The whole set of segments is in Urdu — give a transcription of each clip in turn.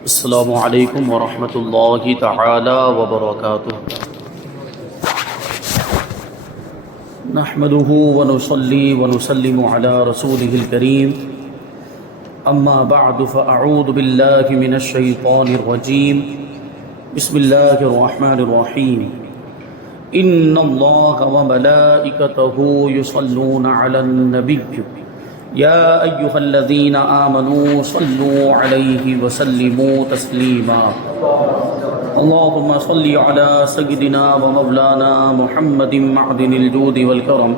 السلام علیکم ورحمۃ اللہ تعالی وبرکاتہ۔ نحمده ونصلي ونسلم على رسوله الكريم، اما بعد فاعوذ باللہ من الشیطان الرجیم، بسم اللہ الرحمن الرحیم۔ ان اللہ وملائکته یصلون علی النبی یا ایہا الذین آمنوا صلوا علیہ وسلموا تسلیما۔ اللہم صل علی سیدنا ومولانا محمد معدن الجود والکرم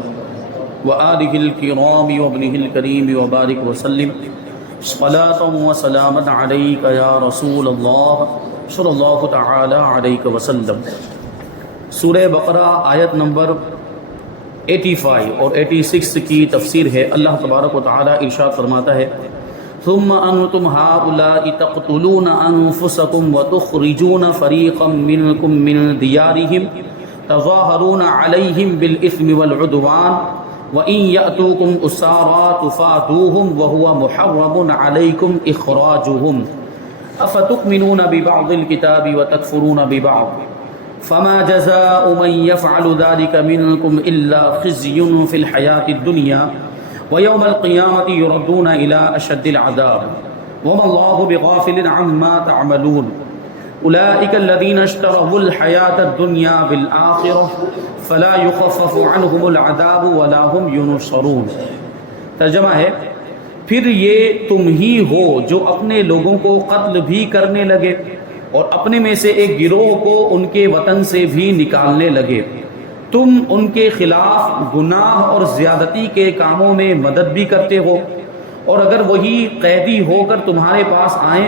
وآلہ الکرام وابنہ الکریم وبارک وسلم صلاۃ وسلاما علیک یا رسول اللہ صلی اللہ تعالی علیہ وسلم۔ سورہ بقرہ آیت نمبر 85 اور 86 کی تفسیر ہے۔ اللہ تبارک و تعالی ارشاد فرماتا ہے: ثم انتم هؤلاء تقتلون انفسكم وتخرجون فريقا منكم من ديارهم تظاهرون عليهم بالاثم والعدوان وان ياتوكم اسارى تفادوهم وهو محرم عليكم اخراجهم افتؤمنون ببعض الكتاب وتكفرون ببعض فما جزاء من يفعل ذلك منكم إلا خزي في الحياة الدنيا ويوم القيامة يردون إلى أشد العذاب وما الله بغافل عما تعملون أولئك الذين اشتروا الحياة الدنيا بالآخرة فلا يخفف عنهم العذاب ولا هم ينصرون۔ ترجمہ ہے: پھر یہ تم ہی ہو جو اپنے لوگوں کو قتل بھی کرنے لگے اور اپنے میں سے ایک گروہ کو ان کے وطن سے بھی نکالنے لگے، تم ان کے خلاف گناہ اور زیادتی کے کاموں میں مدد بھی کرتے ہو، اور اگر وہی قیدی ہو کر تمہارے پاس آئیں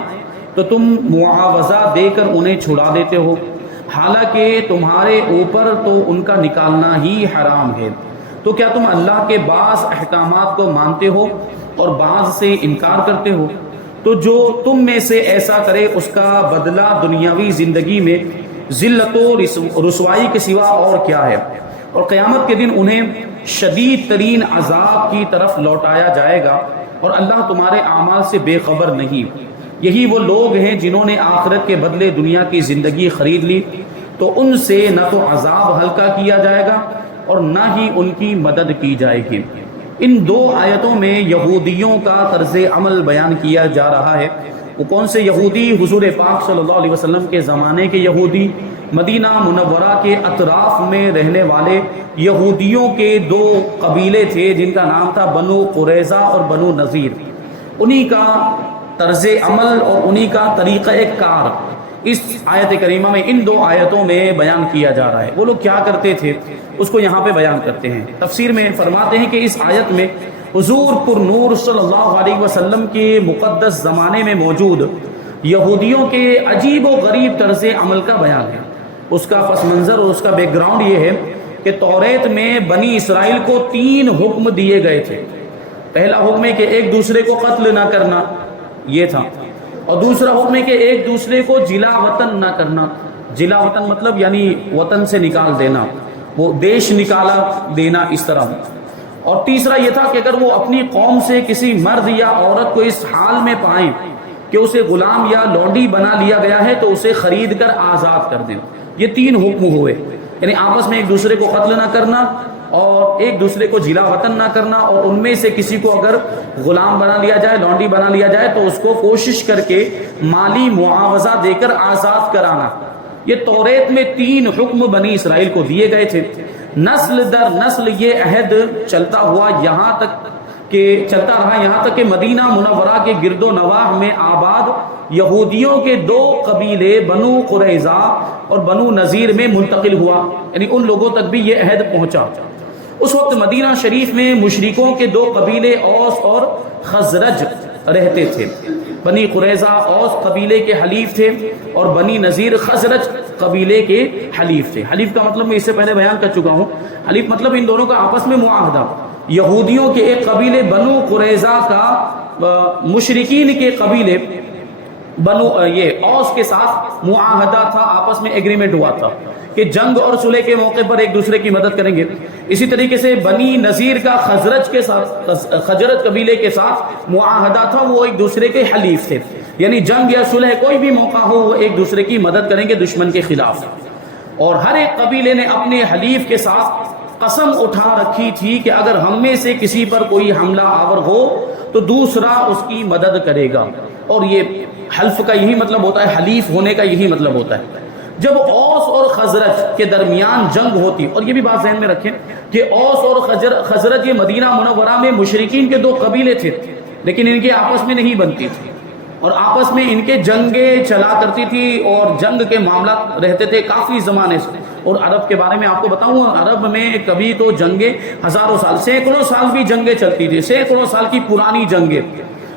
تو تم معاوضہ دے کر انہیں چھڑا دیتے ہو، حالانکہ تمہارے اوپر تو ان کا نکالنا ہی حرام ہے۔ تو کیا تم اللہ کے بعض احکامات کو مانتے ہو اور بعض سے انکار کرتے ہو؟ تو جو تم میں سے ایسا کرے اس کا بدلہ دنیاوی زندگی میں ذلت و رسوائی کے سوا اور کیا ہے، اور قیامت کے دن انہیں شدید ترین عذاب کی طرف لوٹایا جائے گا، اور اللہ تمہارے اعمال سے بے خبر نہیں۔ یہی وہ لوگ ہیں جنہوں نے آخرت کے بدلے دنیا کی زندگی خرید لی، تو ان سے نہ تو عذاب ہلکا کیا جائے گا اور نہ ہی ان کی مدد کی جائے گی۔ ان دو آیتوں میں یہودیوں کا طرز عمل بیان کیا جا رہا ہے۔ وہ کون سے یہودی؟ حضور پاک صلی اللہ علیہ وسلم کے زمانے کے یہودی، مدینہ منورہ کے اطراف میں رہنے والے یہودیوں کے دو قبیلے تھے جن کا نام تھا بنو قریظہ اور بنو نذیر۔ انہی کا طرز عمل اور انہی کا طریقہ کار اس آیت کریمہ میں، ان دو آیتوں میں بیان کیا جا رہا ہے۔ وہ لوگ کیا کرتے تھے اس کو یہاں پہ بیان کرتے ہیں۔ تفسیر میں فرماتے ہیں کہ اس آیت میں حضور پر نور صلی اللہ علیہ وسلم کے مقدس زمانے میں موجود یہودیوں کے عجیب و غریب طرز عمل کا بیان ہے۔ اس کا پس منظر اور اس کا بیک گراؤنڈ یہ ہے کہ توریت میں بنی اسرائیل کو 3 حکم دیے گئے تھے۔ پہلا حکم ہے کہ ایک دوسرے کو قتل نہ کرنا، یہ تھا، اور دوسرا حکم ہے کہ ایک دوسرے کو جلا وطن نہ کرنا۔ جلا وطن مطلب یعنی وطن سے نکال دینا، وہ دیش نکالا دینا، اس طرح۔ اور تیسرا یہ تھا کہ اگر وہ اپنی قوم سے کسی مرد یا عورت کو اس حال میں پائیں کہ اسے غلام یا لونڈی بنا لیا گیا ہے تو اسے خرید کر آزاد کر دیں۔ یہ 3 حکم ہوئے، یعنی آپس میں ایک دوسرے کو قتل نہ کرنا اور ایک دوسرے کو جلا وطن نہ کرنا، اور ان میں سے کسی کو اگر غلام بنا لیا جائے، لونڈی بنا لیا جائے تو اس کو کوشش کر کے مالی معاوضہ دے کر آزاد کرانا۔ یہ توریت میں 3 حکم بنی اسرائیل کو دیے گئے تھے۔ نسل در نسل یہ عہد چلتا ہوا یہاں تک کہ مدینہ منورہ کے گرد و نواح میں آباد یہودیوں کے 2 قبیلے بنو قریظہ اور بنو نذیر میں منتقل ہوا، یعنی ان لوگوں تک بھی یہ عہد پہنچا۔ اس وقت مدینہ شریف میں مشرکوں کے 2 قبیلے اوس اور خزرج رہتے تھے۔ بنی قریظہ اوس قبیلے کے حلیف تھے اور بنی نذیر خزرج قبیلے کے حلیف تھے۔ حلیف کا مطلب میں اس سے پہلے بیان کر چکا ہوں۔ حلیف مطلب ان دونوں کا آپس میں معاہدہ۔ یہودیوں کے ایک قبیلے بنو قریظہ کا مشرکین کے قبیلے یہ اوس کے ساتھ معاہدہ تھا، آپس میں ایگریمنٹ ہوا تھا کہ جنگ اور صلح کے موقع پر ایک دوسرے کی مدد کریں گے۔ اسی طریقے سے بنی نذیر کا خزرج قبیلے کے ساتھ معاہدہ تھا، وہ ایک دوسرے کے حلیف تھے۔ یعنی جنگ یا صلح کوئی بھی موقع ہو وہ ایک دوسرے کی مدد کریں گے دشمن کے خلاف. اور ہر ایک قبیلے نے اپنے حلیف کے ساتھ قسم اٹھا رکھی تھی کہ اگر ہم میں سے کسی پر کوئی حملہ آور ہو تو دوسرا اس کی مدد کرے گا. اور یہ حلف کا یہی مطلب ہوتا ہے، حلیف ہونے کا یہی مطلب ہوتا ہے. جب اوس اور خزرج کے درمیان جنگ ہوتی، اور یہ بھی بات ذہن میں رکھیں کہ اوس اور خزرج یہ مدینہ منورہ میں مشرکین کے دو قبیلے تھے، لیکن ان کے آپس میں نہیں بنتی تھی اور آپس میں ان کے جنگیں چلا کرتی تھی اور جنگ کے معاملات رہتے تھے کافی زمانے سے. اور عرب کے بارے میں آپ کو بتاؤں، عرب میں کبھی تو جنگیں ہزاروں سال، سینکڑوں سال بھی جنگیں چلتی تھی، سینکڑوں سال کی پرانی جنگیں.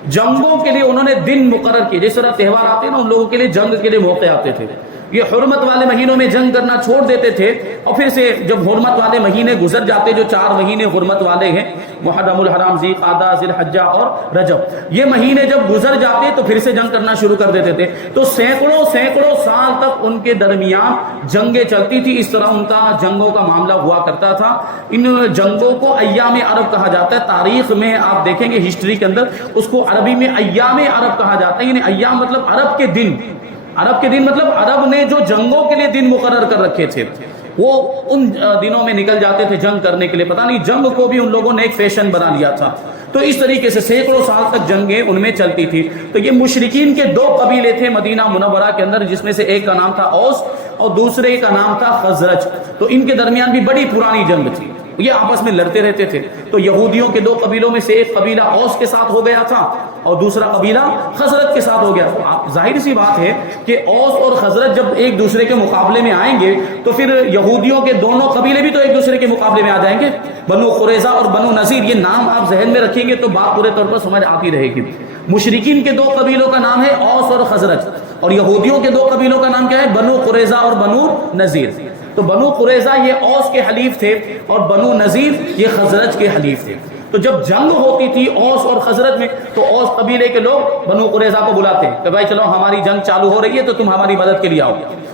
جنگوں کے لیے انہوں نے دن مقرر کیے، جس طرح تہوار آتے ہیں نا، ان لوگوں کے لیے جنگ کے لیے موقع آتے تھے. یہ حرمت والے مہینوں میں جنگ کرنا چھوڑ دیتے تھے اور پھر سے جب حرمت والے مہینے گزر جاتے، جو 4 مہینے حرمت والے ہیں، محرم، الحرام، ذی قعدہ، ذی الحجہ اور رجب، یہ مہینے جب گزر جاتے تو پھر سے جنگ کرنا شروع کر دیتے تھے. تو سینکڑوں سال تک ان کے درمیان جنگیں چلتی تھی. اس طرح ان کا جنگوں کا معاملہ ہوا کرتا تھا. ان جنگوں کو ایام عرب کہا جاتا ہے. تاریخ میں آپ دیکھیں گے ہسٹری کے اندر اس کو عربی میں ایام عرب کہا جاتا ہے. یعنی ایام مطلب عرب کے دن، عرب کے دن مطلب عرب نے جو جنگوں کے لیے دن مقرر کر رکھے تھے وہ ان دنوں میں نکل جاتے تھے جنگ کرنے کے لیے. پتہ نہیں جنگ کو بھی ان لوگوں نے ایک فیشن بنا لیا تھا. تو اس طریقے سے سینکڑوں سال تک جنگیں ان میں چلتی تھی. تو یہ مشرکین کے 2 قبیلے تھے مدینہ منورہ کے اندر، جس میں سے ایک کا نام تھا اوس اور دوسرے کا نام تھا خزرج. تو ان کے درمیان بھی بڑی پرانی جنگ تھی، یہ آپس میں لڑتے رہتے تھے. تو یہودیوں کے 2 قبیلوں میں سے ایک قبیلہ اوس کے ساتھ ہو گیا تھا اور دوسرا قبیلہ خزرج کے ساتھ ہو گیا. ظاہر سی بات ہے کہ اوس اور خزرج جب ایک دوسرے کے مقابلے میں آئیں گے تو پھر یہودیوں کے دونوں قبیلے بھی تو ایک دوسرے کے مقابلے میں آ جائیں گے. بنو قریظہ اور بنو نذیر، یہ نام آپ ذہن میں رکھیں گے تو بات پورے طور پر سمجھ آتی رہے گی. مشرکین کے 2 قبیلوں کا نام ہے اوس اور خزرج، اور یہودیوں کے 2 قبیلوں کا نام کیا ہے؟ بنو قریظہ اور بنو نذیر. تو بنو قریظہ یہ اوس کے حلیف تھے اور بنو نذیر یہ خزرج کے حلیف تھے. تو جب جنگ ہوتی تھی اوس اور خزرج میں تو اوس قبیلے کے لوگ بنو قریظہ کو بلاتے کہ بھائی چلو ہماری جنگ چالو ہو رہی ہے تو تم ہماری مدد کے لیے آؤ.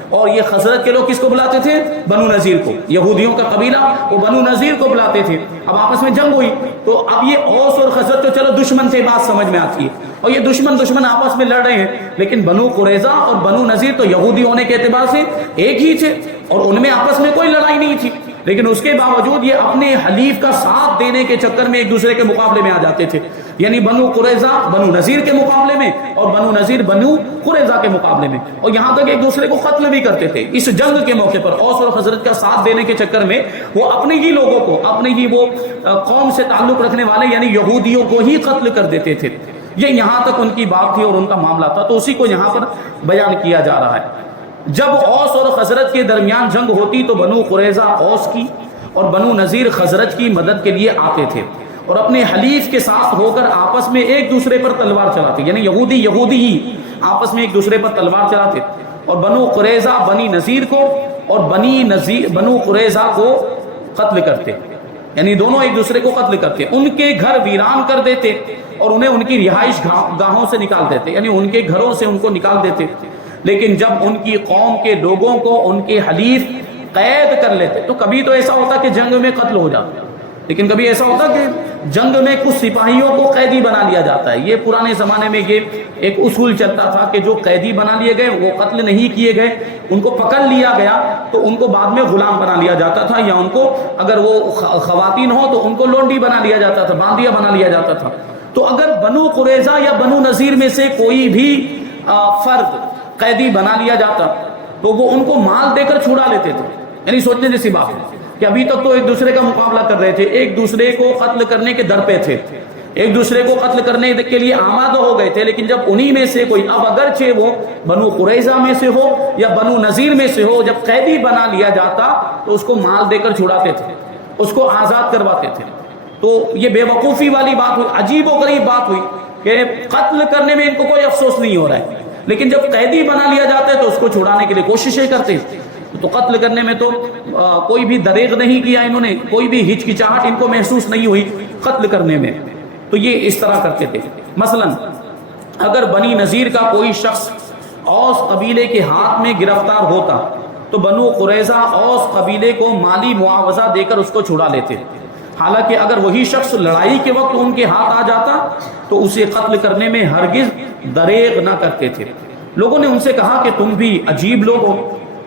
اور یہ خزرج کے لوگ کس کو بلاتے تھے؟ بنو نذیر کو. یہودیوں کا قبیلہ وہ بنو نذیر کو بلاتے تھے. اب آپس میں جنگ ہوئی تو اب یہ اوس اور خزرج تو چلو دشمن سے بات سمجھ میں آتی ہے اور یہ دشمن آپس میں لڑ رہے ہیں، لیکن بنو قریظہ اور بنو نذیر تو یہودی ہونے کے اعتبار سے ایک ہی تھے اور ان میں آپس میں کوئی لڑائی نہیں تھی. لیکن اس کے باوجود یہ اپنے حلیف کا ساتھ دینے کے چکر میں ایک دوسرے کے مقابلے میں آ جاتے تھے. یعنی بنو قریظہ بنو نذیر کے مقابلے میں اور بنو نذیر بنو قریظہ کے مقابلے میں، اور یہاں تک ایک دوسرے کو قتل بھی کرتے تھے. اس جنگ کے موقع پر اوس اور خزرج کا ساتھ دینے کے چکر میں وہ اپنے ہی لوگوں کو، اپنے ہی وہ قوم سے تعلق رکھنے والے یعنی یہودیوں کو ہی قتل کر دیتے تھے. یہ یہاں تک ان کی بات تھی اور ان کا معاملہ تھا. تو اسی کو یہاں پر بیان کیا جا رہا ہے. جب اوس اور خزرج کے درمیان جنگ ہوتی تو بنو قریظہ اوس کی اور بنو نذیر خزرج کی مدد کے لیے آتے تھے اور اپنے حلیف کے ساتھ ہو کر آپس میں ایک دوسرے پر تلوار چلاتے. یعنی یہودی ہی آپس میں ایک دوسرے پر تلوار چلاتے اور بنو قریظہ بنی نذیر کو اور بنو قریظہ کو قتل کرتے. یعنی دونوں ایک دوسرے کو قتل کرتے، ان کے گھر ویران کر دیتے اور انہیں ان کی رہائش گاہوں سے نکال دیتے، یعنی ان کے گھروں سے ان کو نکال دیتے. لیکن جب ان کی قوم کے لوگوں کو ان کے حلیف قید کر لیتے تو کبھی تو ایسا ہوتا کہ جنگ میں قتل ہو جاتا، لیکن کبھی ایسا ہوتا کہ جنگ میں کچھ سپاہیوں کو قیدی بنا لیا جاتا ہے. یہ پرانے زمانے میں یہ ایک اصول چلتا تھا کہ جو قیدی بنا لیے گئے وہ قتل نہیں کیے گئے، ان کو پکڑ لیا گیا تو ان کو بعد میں غلام بنا لیا جاتا تھا، یا ان کو اگر وہ خواتین ہو تو ان کو لونڈی بنا لیا جاتا تھا، باندیا بنا لیا جاتا تھا. تو اگر بنو قریظہ یا بنو نذیر میں سے کوئی بھی فرد قیدی بنا لیا جاتا تو وہ ان کو مال دے کر چھڑا لیتے تھے. یعنی سوچنے جیسی بات ہے کہ ابھی تک تو ایک دوسرے کا مقابلہ کر رہے تھے، ایک دوسرے کو قتل کرنے کے در پہ تھے، ایک دوسرے کو قتل کرنے کے لیے آمادہ ہو گئے تھے. لیکن جب انہی میں سے کوئی، اب اگرچہ وہ بنو قریظہ میں سے ہو یا بنو نذیر میں سے ہو، جب قیدی بنا لیا جاتا تو اس کو مال دے کر چھڑاتے تھے، اس کو آزاد کرواتے تھے. تو یہ بے وقوفی والی بات ہوئی، عجیب و غریب بات ہوئی کہ قتل کرنے میں ان کو کوئی افسوس نہیں ہو رہا ہے، لیکن جب قیدی بنا لیا جاتا ہے تو اس کو چھڑانے کے لیے کوششیں کرتے ہیں. تو قتل کرنے میں تو کوئی بھی دریغ نہیں کیا انہوں نے، کوئی بھی ہچکچاہٹ ان کو محسوس نہیں ہوئی قتل کرنے میں. تو یہ اس طرح کرتے تھے. مثلا اگر بنی نذیر کا کوئی شخص اوس قبیلے کے ہاتھ میں گرفتار ہوتا تو بنو قریظہ اوس قبیلے کو مالی معاوضہ دے کر اس کو چھڑا لیتے. حالانکہ اگر وہی شخص لڑائی کے وقت ان کے ہاتھ آ جاتا تو اسے قتل کرنے میں ہرگز دریغ نہ کرتے تھے۔ لوگوں نے ان سے کہا کہ تم بھی عجیب لوگ ہو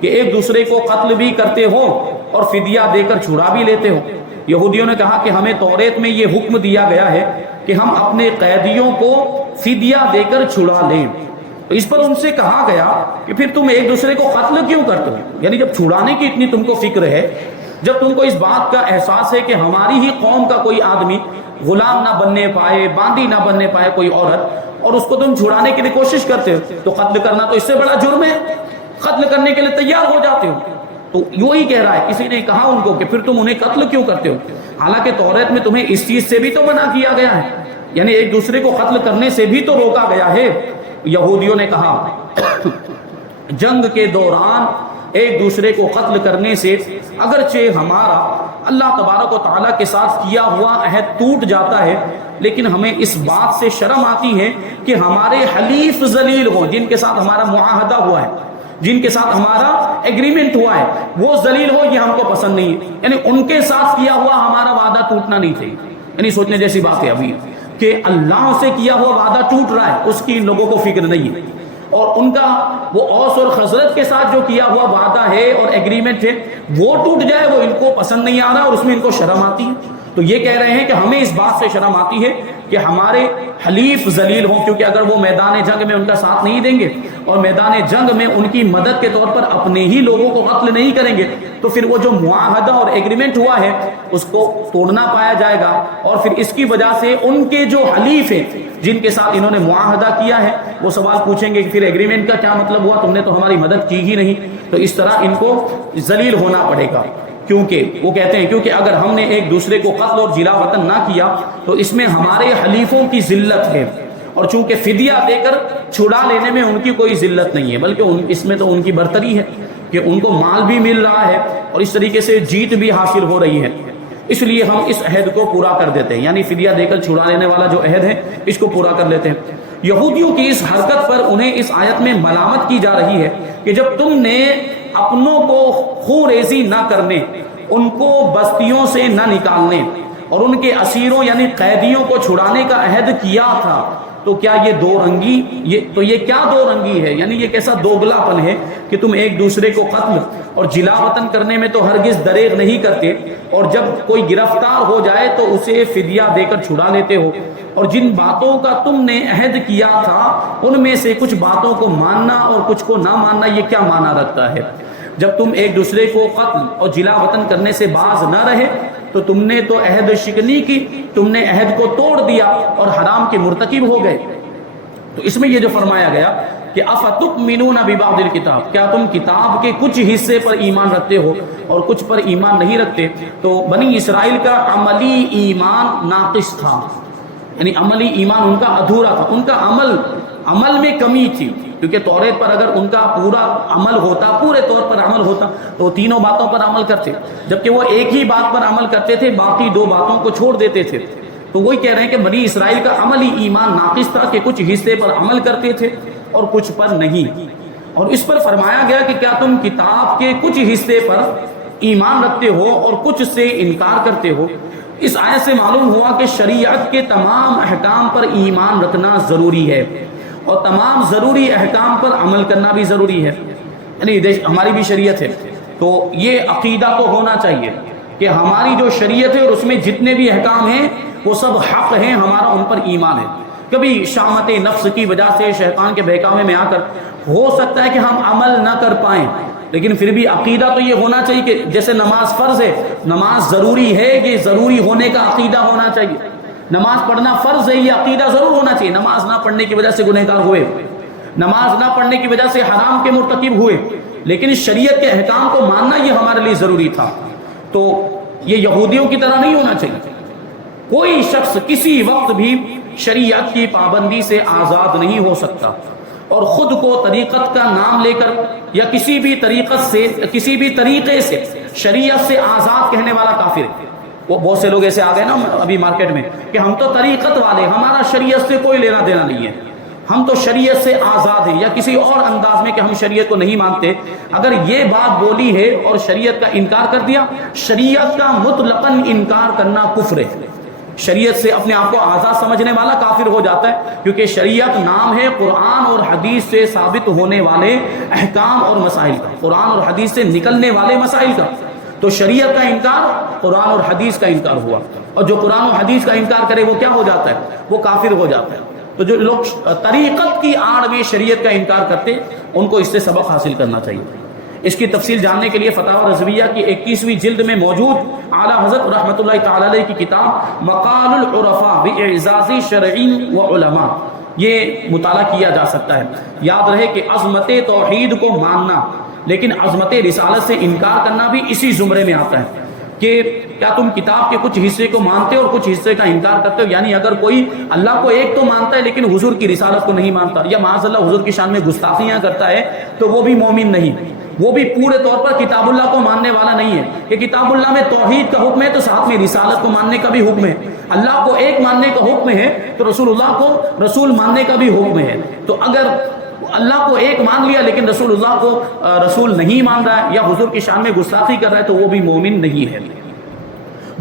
کہ ایک دوسرے کو قتل بھی کرتے ہو اور فدیہ دے کر چھڑا بھی لیتے ہو۔ یہودیوں نے کہا کہ ہمیں توریت میں یہ حکم دیا گیا ہے کہ ہم اپنے قیدیوں کو فدیہ دے کر چھڑا لیں۔ تو اس پر ان سے کہا گیا کہ پھر تم ایک دوسرے کو قتل کیوں کرتے ہو؟ یعنی جب چھڑانے کی اتنی تم کو فکر ہے، جب تم کو اس بات کا احساس ہے کہ ہماری ہی قوم کا کوئی آدمی غلام نہ بننے پائے، باندی نہ بننے پائے کوئی عورت، اور اس کو تم چھڑانے کے لیے کوشش کرتے ہو، تو قتل کرنا تو اس سے بڑا جرم ہے، قتل کرنے کے لیے تیار ہو جاتے ہو۔ تو یوں ہی کہہ رہا ہے، کسی نے کہا ان کو کہ پھر تم انہیں قتل کیوں کرتے ہو، حالانکہ توریت میں تمہیں اس چیز سے بھی تو منع کیا گیا ہے، یعنی ایک دوسرے کو قتل کرنے سے بھی تو روکا گیا ہے۔ یہودیوں نے کہا جنگ کے دوران ایک دوسرے کو قتل کرنے سے اگرچہ ہمارا اللہ تبارک و تعالیٰ کے ساتھ کیا ہوا عہد ٹوٹ جاتا ہے، لیکن ہمیں اس بات سے شرم آتی ہے کہ ہمارے حلیف ذلیل ہوں، جن کے ساتھ ہمارا معاہدہ ہوا ہے، جن کے ساتھ ہمارا ایگریمنٹ ہوا ہے، وہ ذلیل ہو، یہ ہم کو پسند نہیں ہے۔ یعنی ان کے ساتھ کیا ہوا ہمارا وعدہ ٹوٹنا نہیں چاہیے۔ یعنی سوچنے جیسی بات ہے ابھی کہ اللہ سے کیا ہوا وعدہ ٹوٹ رہا ہے، اس کی ان لوگوں کو فکر نہیں ہے، اور ان کا وہ اوس اور خزرج کے ساتھ جو کیا ہوا وعدہ ہے اور ایگریمنٹ ہے وہ ٹوٹ جائے، وہ ان کو پسند نہیں آ رہا اور اس میں ان کو شرم آتی ہے۔ تو یہ کہہ رہے ہیں کہ ہمیں اس بات سے شرم آتی ہے کہ ہمارے حلیف ذلیل ہوں، کیونکہ اگر وہ میدان جنگ میں ان کا ساتھ نہیں دیں گے اور میدان جنگ میں ان کی مدد کے طور پر اپنے ہی لوگوں کو قتل نہیں کریں گے، تو پھر وہ جو معاہدہ اور ایگریمنٹ ہوا ہے اس کو توڑنا پایا جائے گا، اور پھر اس کی وجہ سے ان کے جو حلیف ہیں جن کے ساتھ انہوں نے معاہدہ کیا ہے وہ سوال پوچھیں گے کہ پھر ایگریمنٹ کا کیا مطلب ہوا، تم نے تو ہماری مدد کی ہی نہیں۔ تو اس طرح ان کو ذلیل ہونا پڑے گا، کیونکہ وہ کہتے ہیں کیونکہ اگر ہم نے ایک دوسرے کو قتل اور جلا وطن نہ کیا تو اس میں ہمارے حلیفوں کی ذلت ہے، اور چونکہ فدیہ دے کر چھڑا لینے میں ان کی کوئی ذلت نہیں ہے، بلکہ اس میں تو ان کی برتری ہے کہ ان کو مال بھی مل رہا ہے اور اس طریقے سے جیت بھی حاصل ہو رہی ہے، اس لیے ہم اس عہد کو پورا کر دیتے ہیں، یعنی فدیہ دے کر چھڑا لینے والا جو عہد ہے اس کو پورا کر لیتے ہیں۔ یہودیوں کی اس حرکت پر انہیں اس آیت میں ملامت کی جا رہی ہے کہ جب تم نے اپنوں کو خون ریزی نہ کرنے، ان کو بستیوں سے نہ نکالنے اور ان کے اسیروں یعنی قیدیوں کو چھڑانے کا عہد کیا تھا، تو کیا یہ دو رنگی یہ کیا دو رنگی ہے، یعنی یہ کیسا دوگلا پن ہے کہ تم ایک دوسرے کو قتل اور جلا وطن کرنے میں تو ہرگز دریغ نہیں کرتے، اور جب کوئی گرفتار ہو جائے تو اسے فدیہ دے کر چھڑا لیتے ہو، اور جن باتوں کا تم نے عہد کیا تھا ان میں سے کچھ باتوں کو ماننا اور کچھ کو نہ ماننا یہ کیا معنی رکھتا ہے؟ جب تم ایک دوسرے کو قتل اور جلا وطن کرنے سے باز نہ رہے تو تم نے تو عہد شکنی کی، تم نے عہد کو توڑ دیا اور حرام کے مرتکب ہو گئے۔ تو اس میں یہ جو فرمایا گیا کہ افتؤمنون ببعض الکتاب، کیا تم کتاب کے کچھ حصے پر ایمان رکھتے ہو اور کچھ پر ایمان نہیں رکھتے؟ تو بنی اسرائیل کا عملی ایمان ناقص تھا، یعنی عملی ایمان ان کا ادھورا تھا، ان کا عمل میں کمی تھی، کیونکہ توریت پر اگر ان کا پورا عمل ہوتا، پورے طور پر عمل ہوتا تو تینوں باتوں پر عمل کرتے، جبکہ وہ ایک ہی بات پر عمل کرتے تھے، باقی دو باتوں کو چھوڑ دیتے تھے۔ تو وہی کہہ رہے ہیں کہ بنی اسرائیل کا عملی ایمان ناقص تھا کہ کچھ حصے پر عمل کرتے تھے اور کچھ پر نہیں، اور اس پر فرمایا گیا کہ کیا تم کتاب کے کچھ حصے پر ایمان رکھتے ہو اور کچھ سے انکار کرتے ہو؟ اس آیت سے معلوم ہوا کہ شریعت کے تمام احکام پر ایمان رکھنا ضروری ہے اور تمام ضروری احکام پر عمل کرنا بھی ضروری ہے، یعنی ہماری بھی شریعت ہے تو یہ عقیدہ تو ہونا چاہیے کہ ہماری جو شریعت ہے اور اس میں جتنے بھی احکام ہیں وہ سب حق ہیں، ہمارا ان پر ایمان ہے۔ کبھی شامت نفس کی وجہ سے شیطان کے بہکاوے میں آ کر ہو سکتا ہے کہ ہم عمل نہ کر پائیں، لیکن پھر بھی عقیدہ تو یہ ہونا چاہیے کہ جیسے نماز فرض ہے، نماز ضروری ہے، یہ ضروری ہونے کا عقیدہ ہونا چاہیے۔ نماز پڑھنا فرض ہے، یہ عقیدہ ضرور ہونا چاہیے۔ نماز نہ پڑھنے کی وجہ سے گنہگار ہوئے، نماز نہ پڑھنے کی وجہ سے حرام کے مرتکب ہوئے، لیکن شریعت کے احکام کو ماننا یہ ہمارے لیے ضروری تھا۔ تو یہ یہودیوں کی طرح نہیں ہونا چاہیے، کوئی شخص کسی وقت بھی شریعت کی پابندی سے آزاد نہیں ہو سکتا، اور خود کو طریقت کا نام لے کر یا کسی بھی طریقے سے شریعت سے آزاد کہنے والا کافر ہے۔ وہ بہت سے لوگ ایسے آ گئے نا ابھی مارکیٹ میں کہ ہم تو طریقت والے، ہمارا شریعت سے کوئی لینا دینا نہیں ہے، ہم تو شریعت سے آزاد ہیں، یا کسی اور انداز میں کہ ہم شریعت کو نہیں مانتے۔ اگر یہ بات بولی ہے اور شریعت کا انکار کر دیا، شریعت کا مطلقاً انکار کرنا کفر ہے، شریعت سے اپنے آپ کو آزاد سمجھنے والا کافر ہو جاتا ہے، کیونکہ شریعت نام ہے قرآن اور حدیث سے ثابت ہونے والے احکام اور مسائل کا، قرآن اور حدیث سے نکلنے والے مسائل کا۔ تو شریعت کا انکار قرآن اور حدیث کا انکار ہوا، اور جو قرآن اور حدیث کا انکار کرے وہ کیا ہو جاتا ہے؟ وہ کافر ہو جاتا ہے۔ تو جو لوگ طریقت کی آڑ میں شریعت کا انکار کرتے ان کو اس سے سبق حاصل کرنا چاہیے۔ اس کی تفصیل جاننے کے لیے فتاوی رضویہ کی 21ویں جلد میں موجود اعلیٰ حضرت رحمۃ اللہ تعالی علیہ کی کتاب مقال العرفاء باعزاز شرعی و علماء یہ مطالعہ کیا جا سکتا ہے۔ یاد رہے کہ عظمت توحید کو ماننا لیکن عظمت رسالت سے انکار کرنا بھی اسی زمرے میں آتا ہے کہ کیا تم کتاب کے کچھ حصے کو مانتے ہو اور کچھ حصے کا انکار کرتے ہو؟ یعنی اگر کوئی اللہ کو ایک تو مانتا ہے لیکن حضور کی رسالت کو نہیں مانتا، یا معاذ اللہ حضور کی شان میں گستاخیاں کرتا ہے، تو وہ بھی مومن نہیں، وہ بھی پورے طور پر کتاب اللہ کو ماننے والا نہیں ہے۔ کہ کتاب اللہ میں توحید کا حکم ہے تو ساتھ میں رسالت کو ماننے کا بھی حکم ہے، اللہ کو ایک ماننے کا حکم ہے تو رسول اللہ کو رسول ماننے کا بھی حکم ہے۔ تو اگر اللہ کو ایک مان لیا لیکن رسول اللہ کو رسول نہیں مان رہا ہے یا حضور کی شان میں گستاخی کر رہا ہے تو وہ بھی مومن نہیں ہے۔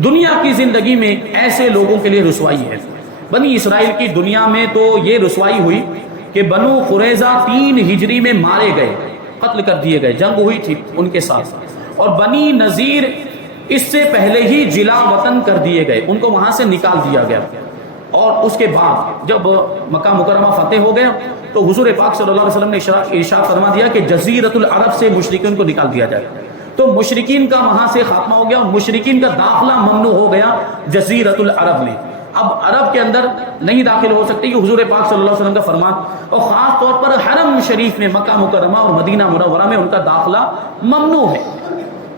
دنیا کی زندگی میں ایسے لوگوں کے لیے رسوائی ہے۔ بنی اسرائیل کی دنیا میں تو یہ رسوائی ہوئی کہ بنو قریظہ 3 ہجری میں مارے گئے، قتل کر دیے گئے، جنگ ہوئی تھی ان کے ساتھ، اور بنی نذیر اس سے پہلے ہی جلا وطن کر دیے گئے، ان کو وہاں سے نکال دیا گیا۔ اور اس کے بعد جب مکہ مکرمہ فتح ہو گیا تو حضور پاک صلی اللہ علیہ وسلم نے ارشاد فرما دیا کہ جزیرۃ العرب سے مشرکین کو نکال دیا جائے۔ تو مشرکین کا وہاں سے خاتمہ ہو گیا اور مشرکین کا داخلہ ممنوع ہو گیا جزیرۃ العرب میں۔ اب عرب کے اندر نہیں داخل ہو سکتے، یہ حضور پاک صلی اللہ علیہ وسلم کا فرمان، اور خاص طور پر حرم شریف میں مکہ مکرمہ اور مدینہ منورہ میں ان کا داخلہ ممنوع ہے۔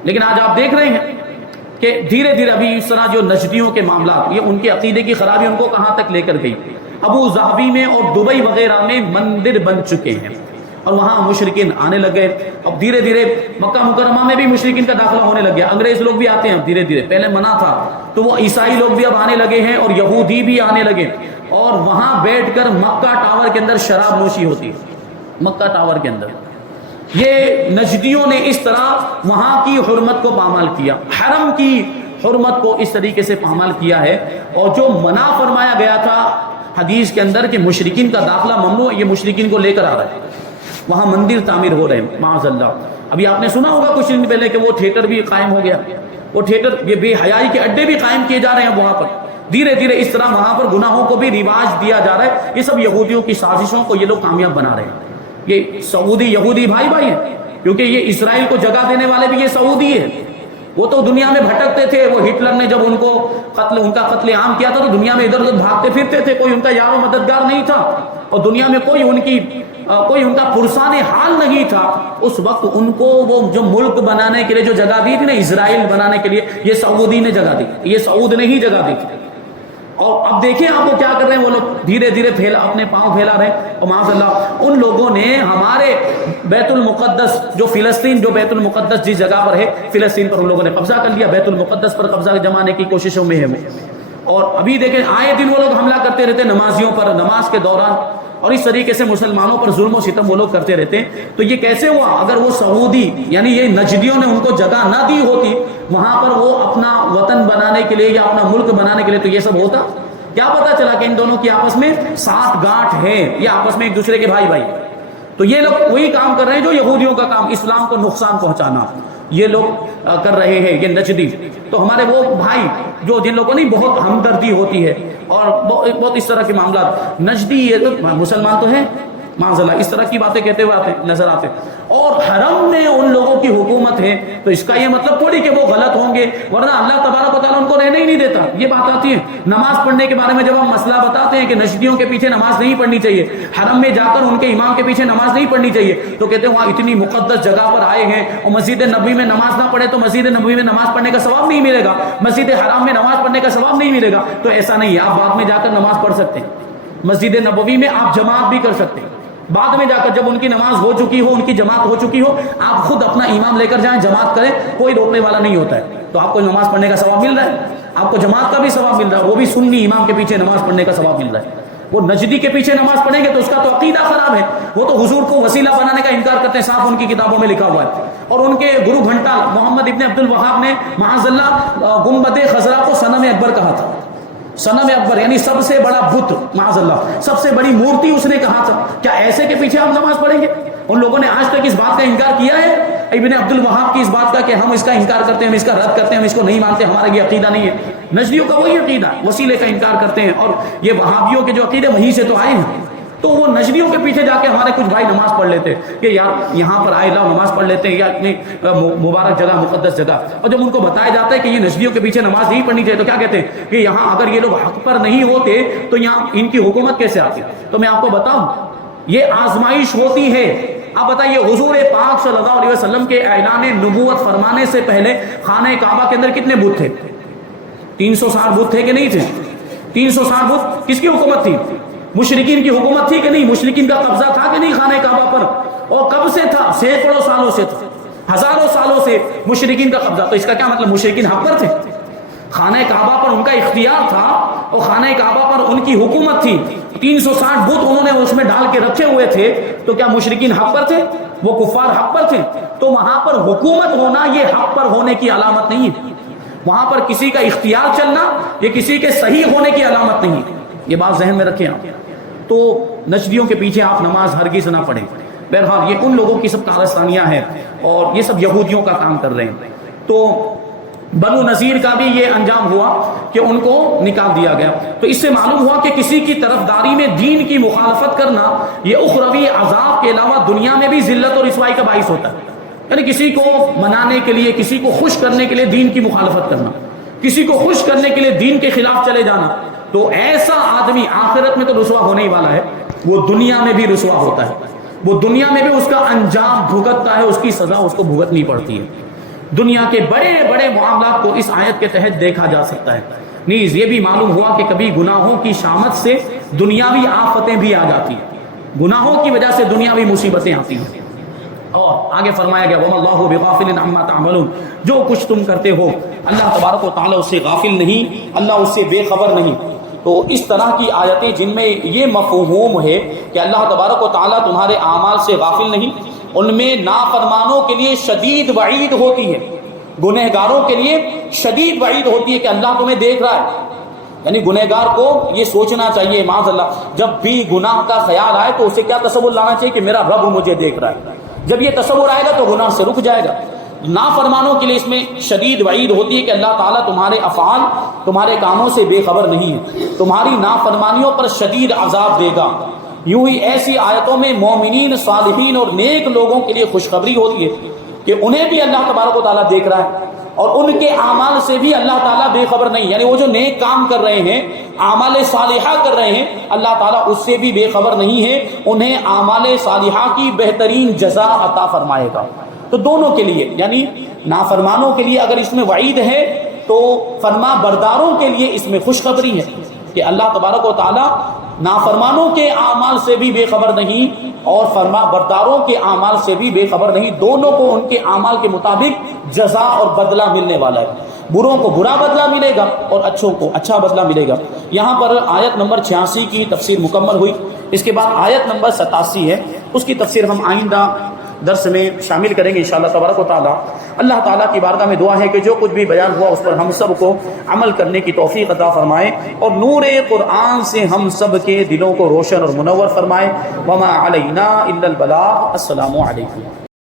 لیکن آج آپ دیکھ رہے ہیں کہ دھیرے دھیرے ابھی اس طرح جو نجدیوں کے معاملات، یہ ان کے عقیدے کی خرابی ان کو کہاں تک لے کر گئی۔ ابو ظہبی میں اور دبئی وغیرہ میں مندر بن چکے ہیں اور وہاں مشرکین آنے لگے۔ اب دھیرے دھیرے مکہ مکرمہ میں بھی مشرکین کا داخلہ ہونے لگ گیا، انگریز لوگ بھی آتے ہیں اب دھیرے دھیرے، پہلے منع تھا تو وہ عیسائی لوگ بھی اب آنے لگے ہیں اور یہودی بھی آنے لگے، اور وہاں بیٹھ کر مکہ ٹاور کے اندر شراب نوشی ہوتی ہے۔ مکہ ٹاور کے اندر یہ نجدیوں نے اس طرح وہاں کی حرمت کو پامال کیا، حرم کی حرمت کو اس طریقے سے پامال کیا ہے، اور جو منع فرمایا گیا تھا حدیث کے اندر کہ مشرکین کا داخلہ ممنوع، یہ مشرکین کو لے کر آ رہا ہے۔ وہاں مندر تعمیر ہو رہے ہیں معاذ اللہ۔ ابھی آپ نے سنا ہوگا کچھ دن پہلے کہ وہ تھیٹر بھی قائم ہو گیا، وہ تھیٹر، یہ بے حیائی کے اڈے بھی قائم کیے جا رہے ہیں وہاں پر۔ دھیرے دھیرے اس طرح وہاں پر گناہوں کو بھی رواج دیا جا رہا ہے۔ یہ سب یہودیوں کی سازشوں کو یہ لوگ کامیاب بنا رہے ہیں۔ یہ سعودی یہودی بھائی بھائی ہیں، کیونکہ یہ اسرائیل کو جگہ دینے والے بھی یہ سعودی ہے۔ وہ تو دنیا میں بھٹکتے تھے، وہ ہٹلر نے جب ان کا قتل عام کیا تھا تو دنیا میں ادھر ادھر بھاگتے پھرتے تھے، کوئی ان کا یار و مددگار نہیں تھا، اور دنیا میں کوئی ان کا پرسان حال نہیں تھا۔ اس وقت ان کو وہ جو ملک بنانے کے لیے جو جگہ دی تھی نا، اسرائیل بنانے کے لیے، یہ سعودی نے جگہ دی، یہ سعود نے ہی جگہ دی تھی۔ اور اب دیکھیں آپ وہ کیا کر رہے ہیں، وہ لوگ دھیرے دھیرے اپنے پاؤں پھیلا رہے ہیں۔ اور معاذ اللہ ان لوگوں نے ہمارے بیت المقدس، جو فلسطین، جو بیت المقدس جس جگہ پر ہے فلسطین پر ان لوگوں نے قبضہ کر لیا، بیت المقدس پر قبضہ جمانے کی کوششوں میں ہے وہ۔ اور ابھی دیکھیں آئے دن وہ لوگ حملہ کرتے رہتے نمازیوں پر نماز کے دوران، اور اس طریقے سے مسلمانوں پر ظلم و ستم وہ لوگ کرتے رہتے ہیں۔ تو یہ کیسے ہوا؟ اگر وہ سعودی یعنی یہ نجدیوں نے ان کو جگہ نہ دی ہوتی وہاں پر وہ اپنا وطن بنانے کے لیے یا اپنا ملک بنانے کے لیے، تو یہ سب ہوتا؟ کیا پتا چلا کہ ان دونوں کی آپس میں ساتھ گانٹھ ہے، یا آپس میں ایک دوسرے کے بھائی بھائی۔ تو یہ لوگ وہی کام کر رہے ہیں جو یہودیوں کا کام، اسلام کو نقصان پہنچانا یہ لوگ کر رہے ہیں، یہ نجدی۔ تو ہمارے وہ بھائی جو جن لوگوں نہیں بہت ہمدردی ہوتی ہے اور بہت اس طرح کے معاملات، نجدی یہ تو مسلمان تو ہے معاذ اللہ، اس طرح کی باتیں کہتے ہوئے نظر آتے، اور حرم میں ان لوگوں کی حکومت ہے، تو اس کا یہ مطلب تھوڑی کہ وہ غلط ہوں گے، ورنہ اللہ تبارک و تعالیٰ ان کو رہنے ہی نہیں دیتا۔ یہ بات آتی ہے نماز پڑھنے کے بارے میں، جب ہم مسئلہ بتاتے ہیں کہ نجدیوں کے پیچھے نماز نہیں پڑھنی چاہیے، حرم میں جا کر ان کے امام کے پیچھے نماز نہیں پڑھنی چاہیے، تو کہتے ہیں وہاں اتنی مقدس جگہ پر آئے ہیں اور مسجد نبوی میں نماز نہ پڑھے تو مسجد نبوی میں نماز پڑھنے کا ثواب نہیں ملے گا، مسجد حرام میں نماز پڑھنے کا ثواب نہیں ملے گا۔ تو ایسا نہیں ہے، آپ بعد میں جا کر نماز پڑھ سکتے ہیں، مسجد نبوی میں آپ جماعت بھی کر سکتے ہیں، بعد میں جا کر جب ان کی نماز ہو چکی ہو، ان کی جماعت ہو چکی ہو، آپ خود اپنا امام لے کر جائیں، جماعت کریں، کوئی روکنے والا نہیں ہوتا ہے۔ تو آپ کو نماز پڑھنے کا ثواب مل رہا ہے، آپ کو جماعت کا بھی ثواب مل رہا ہے، وہ بھی سنی امام کے پیچھے نماز پڑھنے کا ثواب مل رہا ہے۔ وہ نجدی کے پیچھے نماز پڑھیں گے تو اس کا تو عقیدہ خراب ہے، وہ تو حضور کو وسیلہ بنانے کا انکار کرتے ہیں، صاف ان کی کتابوں میں لکھا ہوا ہے۔ اور ان کے گرو گھنٹا محمد ابن عبد الوہاب نے معاذ اللہ گنبد خضرا کو صنم اکبر کہا تھا، صنم اکبر یعنی سب سے بڑا بت، معاذ اللہ، سب سے بڑی مورتی اس نے کہا تھا، کیا ایسے کے پیچھے آپ نماز پڑھیں گے؟ ان لوگوں نے آج تک اس بات کا انکار کیا ہے ابن عبد الوہاب کی اس بات کا کہ ہم اس کا انکار کرتے ہیں، ہم اس کا رد کرتے ہیں، ہم اس کو نہیں مانتے، ہمارا یہ عقیدہ نہیں ہے۔ نجدیوں کا وہی عقیدہ، وسیلے کا انکار کرتے ہیں، اور یہ وہابیوں کے جو عقیدے وہیں سے تو آئے ہیں۔ تو وہ نجدیوں کے پیچھے جا کے ہمارے کچھ بھائی نماز پڑھ لیتے کہ یار یہاں پر آئے لاؤ نماز پڑھ لیتے ہیں، یا اتنی مبارک جگہ، مقدس جگہ، اور جب ان کو بتایا جاتا ہے کہ یہ نجدیوں کے پیچھے نماز نہیں پڑھنی چاہیے تو کیا کہتے ہیں کہ یہاں اگر یہ لوگ حق پر نہیں ہوتے تو یہاں ان کی حکومت کیسے آتی؟ تو میں آپ کو بتاؤں، یہ آزمائش ہوتی ہے۔ آپ بتائیے حضور پاک صلی اللہ علیہ وسلم کے اعلان نبوت فرمانے سے پہلے خانہ کعبہ کے اندر کتنے بت تھے؟ 360 بت تھے کہ نہیں تھے؟ 360 بت کس کی حکومت تھی؟ مشرکین کی حکومت تھی کہ نہیں؟ مشرکین کا قبضہ تھا کہ نہیں خانہ کعبہ پر؟ اور کب سے تھا؟ سینکڑوں سالوں سے تھا، ہزاروں سالوں سے مشرکین کا قبضہ۔ تو اس کا کیا مطلب مشرکین حق پر تھے؟ خانہ کعبہ پر ان کا اختیار تھا اور خانہ کعبہ پر ان کی حکومت تھی۔ 360 بت انہوں نے اس میں ڈال کے رکھے ہوئے تھے، تو کیا مشرکین حق پر تھے؟ وہ کفار حق پر تھے؟ تو وہاں پر حکومت ہونا یہ حق پر ہونے کی علامت نہیں ہے، وہاں پر کسی کا اختیار چلنا یہ کسی کے صحیح ہونے کی علامت نہیں ہے، یہ بات ذہن میں رکھیں آپ۔ تو نجدیوں کے پیچھے آپ نماز ہرگز نہ پڑھیں۔ بہرحال یہ ان لوگوں کی سب کارستانیاں ہیں اور یہ سب یہودیوں کا کام کر رہے ہیں۔ تو بنو نذیر کا بھی یہ انجام ہوا کہ ان کو نکال دیا گیا۔ تو اس سے معلوم ہوا کہ کسی کی طرفداری میں دین کی مخالفت کرنا یہ اخروی عذاب کے علاوہ دنیا میں بھی ذلت اور رسوائی کا باعث ہوتا ہے۔ یعنی کسی کو منانے کے لیے، کسی کو خوش کرنے کے لیے دین کی مخالفت کرنا، کسی کو خوش کرنے کے لیے دین کے خلاف چلے جانا، تو ایسا آدمی آخرت میں تو رسوا ہونے ہی والا ہے، وہ دنیا میں بھی رسوا ہوتا ہے، وہ دنیا میں بھی اس کا انجام بھگتتا ہے، اس کی سزا اس کو بھگتنی پڑتی ہے۔ دنیا کے بڑے بڑے معاملات کو اس آیت کے تحت دیکھا جا سکتا ہے۔ نیز یہ بھی معلوم ہوا کہ کبھی گناہوں کی شامت سے دنیاوی آفتیں بھی آ جاتی ہیں، گناہوں کی وجہ سے دنیاوی مصیبتیں آتی ہیں۔ اور آگے فرمایا گیا وَمَا اللَّهُ بِغَافِلٍ عَمَّا تَعْمَلُونَ، جو کچھ تم کرتے ہو اللہ تبارک و تعالیٰ اس سے غافل نہیں، اللہ اس سے بے خبر نہیں۔ تو اس طرح کی آیتیں جن میں یہ مفہوم ہے کہ اللہ تبارک و تعالیٰ تمہارے اعمال سے غافل نہیں، ان میں نافرمانوں کے لیے شدید وعید ہوتی ہے، گنہگاروں کے لیے شدید وعید ہوتی ہے کہ اللہ تمہیں دیکھ رہا ہے۔ یعنی گنہگار کو یہ سوچنا چاہیے معاذ اللہ جب بھی گناہ کا خیال آئے تو اسے کیا تصور لانا چاہیے کہ میرا رب مجھے دیکھ رہا ہے۔ جب یہ تصور آئے گا تو گناہ سے رک جائے گا۔ نافرمانوں کے لیے اس میں شدید وعید ہوتی ہے کہ اللہ تعالیٰ تمہارے افعال، تمہارے کاموں سے بے خبر نہیں ہے، تمہاری نافرمانیوں پر شدید عذاب دے گا۔ یوں ہی ایسی آیتوں میں مومنین، صالحین اور نیک لوگوں کے لیے خوشخبری ہوتی ہے کہ انہیں بھی اللہ تبارک و تعالیٰ دیکھ رہا ہے اور ان کے اعمال سے بھی اللہ تعالیٰ بے خبر نہیں، یعنی وہ جو نیک کام کر رہے ہیں، اعمال صالحہ کر رہے ہیں، اللہ تعالیٰ اس سے بھی بے خبر نہیں ہے، انہیں اعمال صالحہ کی بہترین جزا عطا فرمائے گا۔ تو دونوں کے لیے، یعنی نافرمانوں کے لیے اگر اس میں وعید ہے تو فرما برداروں کے لیے اس میں خوشخبری ہے کہ اللہ تبارک و تعالیٰ نافرمانوں کے اعمال سے بھی بے خبر نہیں اور فرما برداروں کے اعمال سے بھی بے خبر نہیں، دونوں کو ان کے اعمال کے مطابق جزا اور بدلہ ملنے والا ہے۔ بروں کو برا بدلہ ملے گا اور اچھوں کو اچھا بدلہ ملے گا۔ یہاں پر آیت نمبر 86 کی تفسیر مکمل ہوئی۔ اس کے بعد آیت نمبر 87 ہے، اس کی تفسیر ہم آئندہ درس میں شامل کریں گے انشاءاللہ تبارک و تعالی۔ اللہ تعالیٰ کی بارگاہ میں دعا ہے کہ جو کچھ بھی بیان ہوا اس پر ہم سب کو عمل کرنے کی توفیق عطا فرمائے اور نور قرآن سے ہم سب کے دلوں کو روشن اور منور فرمائے۔ وما علینا الا البلاغ۔ السلام علیکم۔